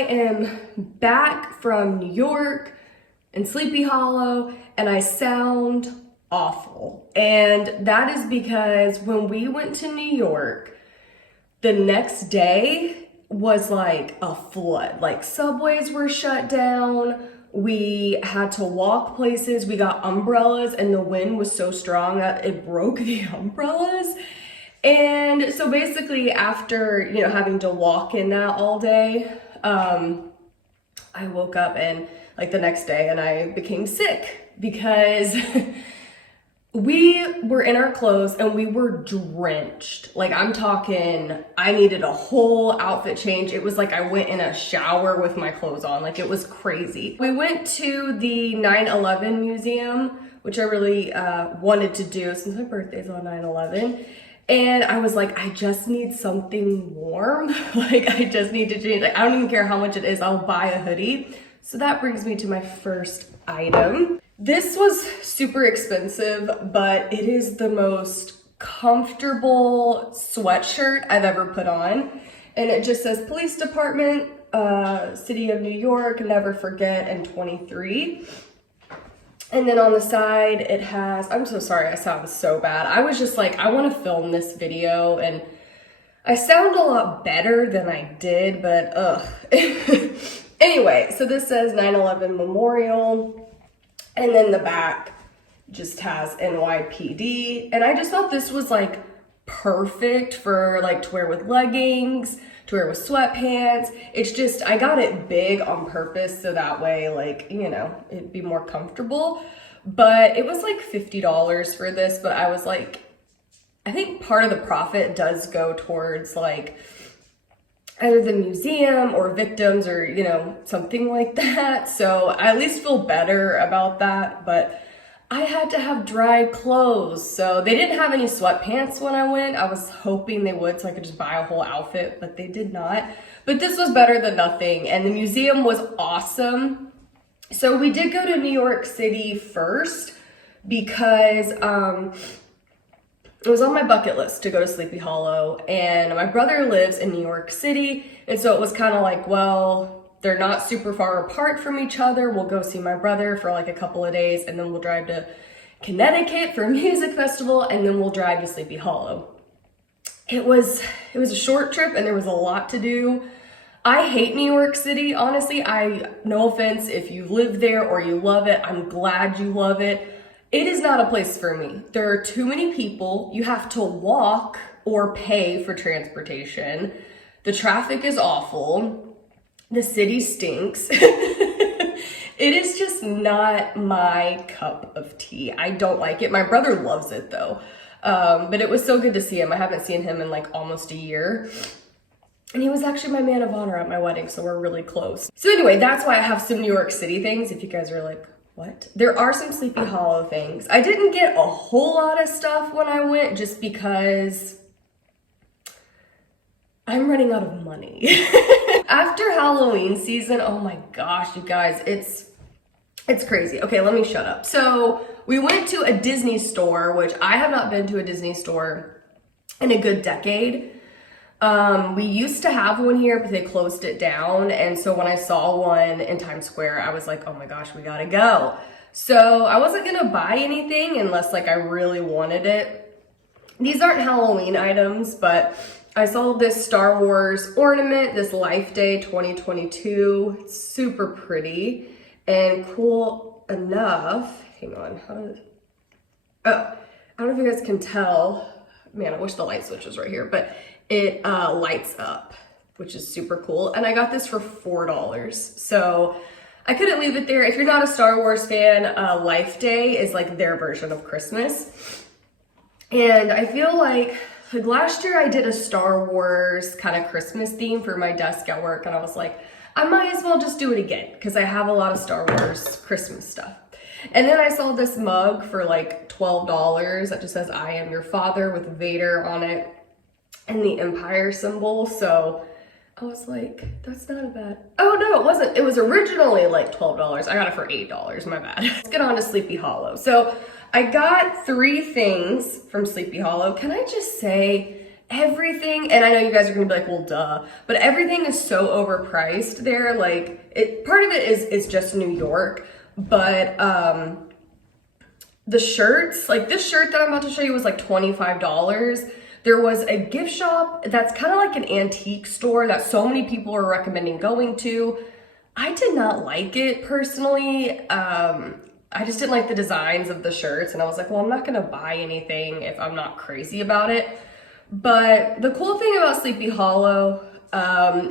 am back from New York and Sleepy Hollow, and I sound awful. And that is because when we went to New York, the next day was like a flood. Like subways were shut down. We had to walk places. We got umbrellas and the wind was so strong that it broke the umbrellas. And so basically after, having to walk in that all day, I woke up and like the next day and I became sick because we were in our clothes and we were drenched. Like I'm talking, I needed a whole outfit change. It was like I went in a shower with my clothes on. Like it was crazy. We went to the 9/11 museum, which I really wanted to do since my birthday's on 9/11. And I was like, I just need something warm. Like I just need to change. Like I don't even care how much it is. I'll buy a hoodie. So that brings me to my first item. This was super expensive, but it is the most comfortable sweatshirt I've ever put on. And it just says Police Department, City of New York, never forget, and 23. And then on the side, it has, I'm so sorry, I sound so bad. I was just like, I want to film this video, and I sound a lot better than I did, but Anyway, so this says 9/11 Memorial, and then the back just has NYPD. And I just thought this was like perfect for like to wear with leggings, to wear with sweatpants. It's just, I got it big on purpose so that way, like, it'd be more comfortable. But it was like $50 for this, but I was like, I think part of the profit does go towards like either the museum or victims or, something like that. So I at least feel better about that, but I had to have dry clothes. So they didn't have any sweatpants when I went. I was hoping they would so I could just buy a whole outfit, but they did not. But this was better than nothing. And the museum was awesome. So we did go to New York City first because it was on my bucket list to go to Sleepy Hollow. And my brother lives in New York City. And so it was kind of like, well, they're not super far apart from each other. We'll go see my brother for like a couple of days, and then we'll drive to Connecticut for a music festival, and then we'll drive to Sleepy Hollow. It was a short trip and there was a lot to do. I hate New York City, honestly. No offense if you live there or you love it. I'm glad you love it. It is not a place for me. There are too many people. You have to walk or pay for transportation. The traffic is awful. The city stinks. It is just not my cup of tea. I don't like it. My brother loves it though. But it was so good to see him. I haven't seen him in like almost a year. And he was actually my man of honor at my wedding, so we're really close. So anyway, that's why I have some New York City things, if you guys are like, what? There are some Sleepy Hollow things. I didn't get a whole lot of stuff when I went just because I'm running out of money. After Halloween season, oh my gosh, you guys, it's crazy. Okay, let me shut up. So we went to a Disney store, which I have not been to a Disney store in a good decade. We used to have one here, but they closed it down. And so when I saw one in Times Square, I was like, oh my gosh, we gotta go. So I wasn't gonna buy anything unless like I really wanted it. These aren't Halloween items, but I saw this Star Wars ornament, this Life Day 2022. It's super pretty and cool enough. Hang on, I don't know if you guys can tell. Man, I wish the light switch was right here, but it lights up, which is super cool. And I got this for $4. So I couldn't leave it there. If you're not a Star Wars fan, Life Day is like their version of Christmas. And I feel like last year I did a Star Wars kind of Christmas theme for my desk at work. And I was like, I might as well just do it again because I have a lot of Star Wars Christmas stuff. And then I saw this mug for like $12 that just says, I am your father with Vader on it and the Empire symbol. So I was like, that's not a bad, oh no, it wasn't. It was originally like $12. I got it for $8, my bad. Let's get on to Sleepy Hollow. So I got 3 things from Sleepy Hollow. Can I just say, everything, and I know you guys are gonna be like, well, duh, but everything is so overpriced there. Like, part of it is just New York, but the shirts, like this shirt that I'm about to show you was like $25. There was a gift shop that's kind of like an antique store that so many people are recommending going to. I did not like it personally. I just didn't like the designs of the shirts, and I was like, well, I'm not gonna buy anything if I'm not crazy about it. But the cool thing about Sleepy Hollow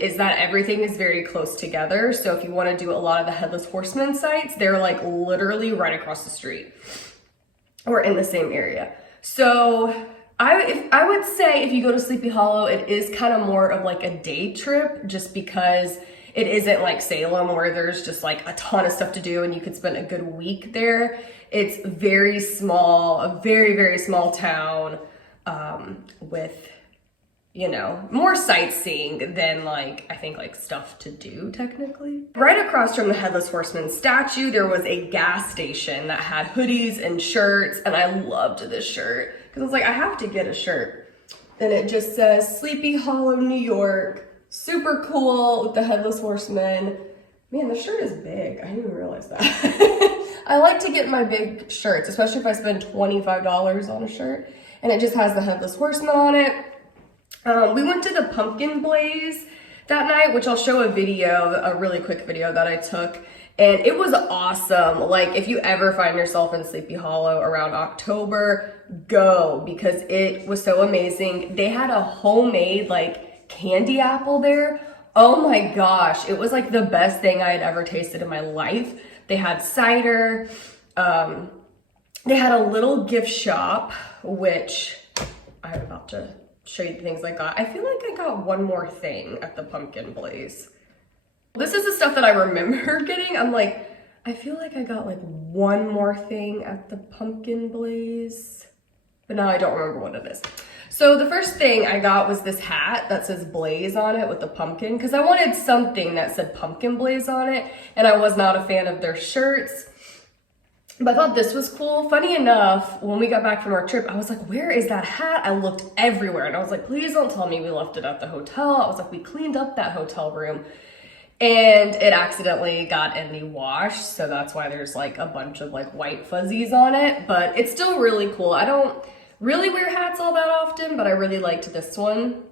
is that everything is very close together. So if you want to do a lot of the Headless Horseman sites, they're like literally right across the street or in the same area. So I would say if you go to Sleepy Hollow, it is kind of more of like a day trip, just because it isn't like Salem where there's just like a ton of stuff to do and you could spend a good week there. It's very small, a very, very small town with, you know, more sightseeing than like, I think like stuff to do technically. Right across from the Headless Horseman statue, there was a gas station that had hoodies and shirts, and I loved this shirt because I was like, I have to get a shirt. And it just says Sleepy Hollow, New York. Super cool with the Headless Horseman. Man, the shirt is big. I didn't even realize that. I like to get my big shirts, especially if I spend $25 on a shirt. And it just has the Headless Horseman on it. We went to the Pumpkin Blaze that night, which I'll show a video, a really quick video that I took. And it was awesome. Like, if you ever find yourself in Sleepy Hollow around October, go, because it was so amazing. They had a homemade, like, candy apple there. Oh my gosh, it was like the best thing I had ever tasted in my life. They had cider. They had a little gift shop, which I'm about to show you the things I got. I feel like I got one more thing at the Pumpkin Blaze. This is the stuff that I remember getting. I'm like, I feel like I got like one more thing at the Pumpkin Blaze, but now I don't remember what it is. So the first thing I got was this hat that says Blaze on it with the pumpkin, because I wanted something that said Pumpkin Blaze on it, and I was not a fan of their shirts. But I thought this was cool. Funny enough, when we got back from our trip, I was like, where is that hat? I looked everywhere, and I was like, please don't tell me we left it at the hotel. I was like, we cleaned up that hotel room, and it accidentally got in the wash, so that's why there's like a bunch of like white fuzzies on it, but it's still really cool. I don't really wear hats all that often, but I really liked this one,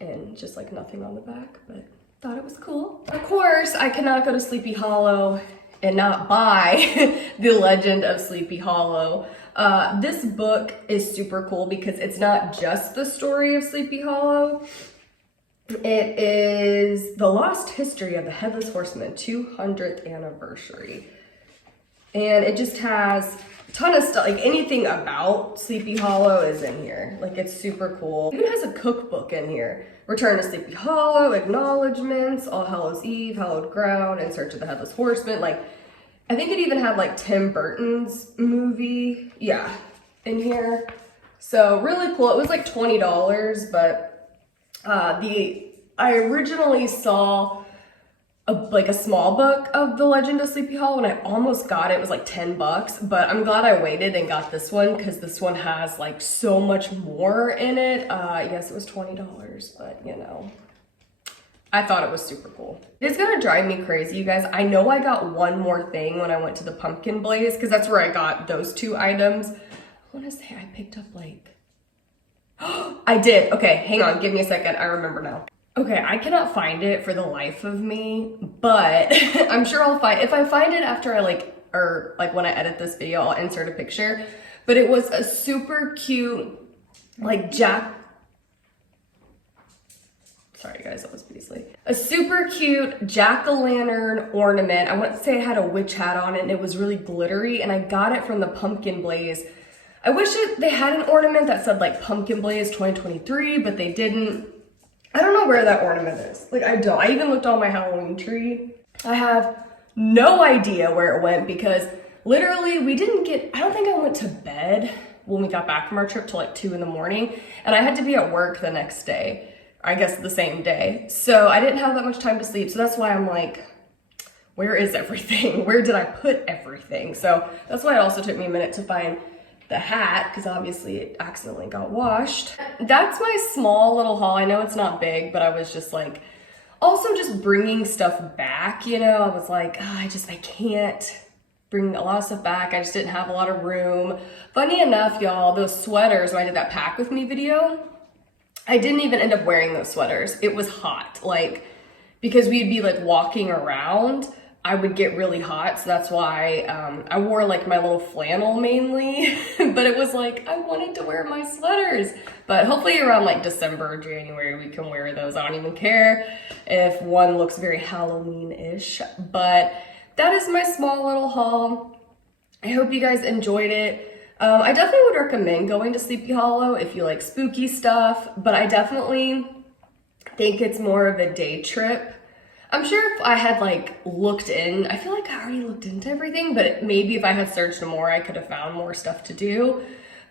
and just like nothing on the back, but thought it was cool. Of course, I cannot go to Sleepy Hollow and not buy The Legend of Sleepy Hollow. This book is super cool because it's not just the story of Sleepy Hollow. It is the lost history of the Headless Horseman 200th anniversary. And it just has a ton of stuff, like anything about Sleepy Hollow is in here. Like, it's super cool. It even has a cookbook in here. Return to Sleepy Hollow, Acknowledgements, All Hallows Eve, Hallowed Ground, In Search of the Headless Horseman. Like, I think it even had like Tim Burton's movie, yeah, in here. So really cool. It was like $20, but I originally saw a small book of The Legend of Sleepy Hollow, and I almost got it. It was like $10, but I'm glad I waited and got this one because this one has like so much more in it. Yes, it was $20, but you know, I thought it was super cool. It's gonna drive me crazy, you guys. I know I got one more thing when I went to the Pumpkin Blaze because that's where I got those two items. I wanna say I picked up like, I did. Okay, hang on, give me a second. I remember now. Okay, I cannot find it for the life of me, but I'm sure I'll find, if I find it after I when I edit this video, I'll insert a picture. But it was a super cute, like sorry guys, that was Beasley. A super cute jack-o'-lantern ornament. I want to say it had a witch hat on it and it was really glittery, and I got it from the Pumpkin Blaze. I wish they had an ornament that said like Pumpkin Blaze 2023, but they didn't. I don't know where that ornament is. Like, I don't. I even looked on my Halloween tree. I have no idea where it went because literally I don't think I went to bed when we got back from our trip till like 2 in the morning, and I had to be at work the next day, I guess the same day. So I didn't have that much time to sleep. So that's why I'm like, where is everything? Where did I put everything? So that's why it also took me a minute to find the hat, because obviously it accidentally got washed. That's my small little haul. I know it's not big, but I was just like, also just bringing stuff back, you know? I was like, oh, I can't bring a lot of stuff back. I just didn't have a lot of room. Funny enough, y'all, those sweaters, when I did that pack with me video, I didn't even end up wearing those sweaters. It was hot, like, because we'd be like walking around, I would get really hot. So that's why I wore like my little flannel mainly, but it was like, I wanted to wear my sweaters. But hopefully around like December or January, we can wear those. I don't even care if one looks very Halloween-ish, but that is my small little haul. I hope you guys enjoyed it. I definitely would recommend going to Sleepy Hollow if you like spooky stuff, but I definitely think it's more of a day trip. I'm sure if I had like looked in, I feel like I already looked into everything, but maybe if I had searched more, I could have found more stuff to do.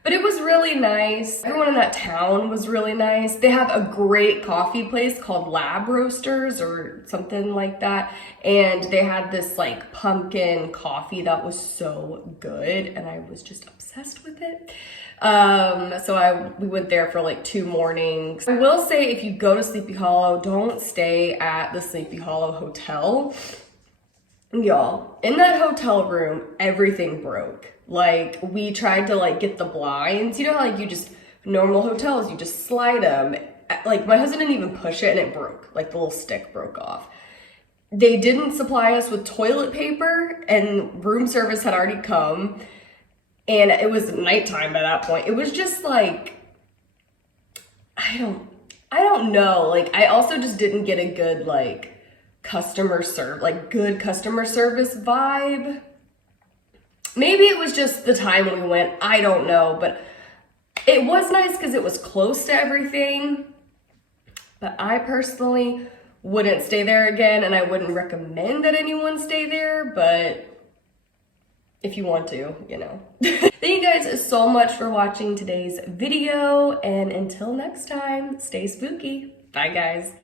But it was really nice. Everyone in that town was really nice. They have a great coffee place called Lab Roasters or something like that. And they had this like pumpkin coffee that was so good. And I was just obsessed with it. So we went there for like 2 mornings. I will say if you go to Sleepy Hollow, don't stay at the Sleepy Hollow Hotel. Y'all, in that hotel room, everything broke. Like, we tried to like get the blinds, you know how like you just, normal hotels, you just slide them. Like my husband didn't even push it and it broke, like the little stick broke off. They didn't supply us with toilet paper and room service had already come. And it was nighttime by that point. It was just like, I don't know. Like, I also just didn't get a good like good customer service vibe. Maybe it was just the time we went, I don't know, but it was nice because it was close to everything. But I personally wouldn't stay there again, and I wouldn't recommend that anyone stay there, but if you want to, you know. Thank you guys so much for watching today's video, and until next time, stay spooky. Bye, guys.